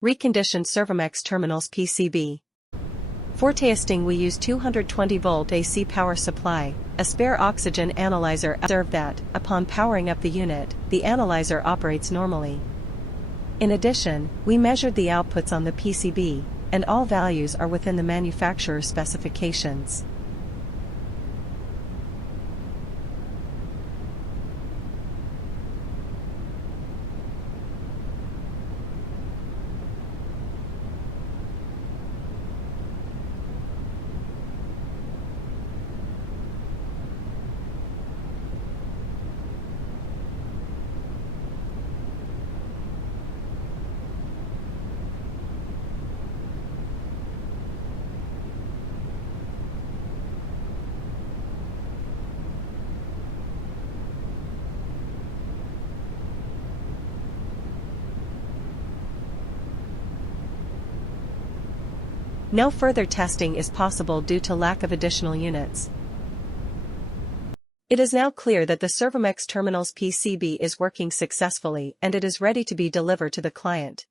Reconditioned Servomex terminals PCB. For testing we use 220-volt AC power supply, a spare oxygen analyzer. Observe that, upon powering up the unit, the analyzer operates normally. In addition, we measured the outputs on the PCB, and all values are within the manufacturer's specifications. No further testing is possible due to lack of additional units. It is now clear that the Servomex terminals PCB is working successfully and it is ready to be delivered to the client.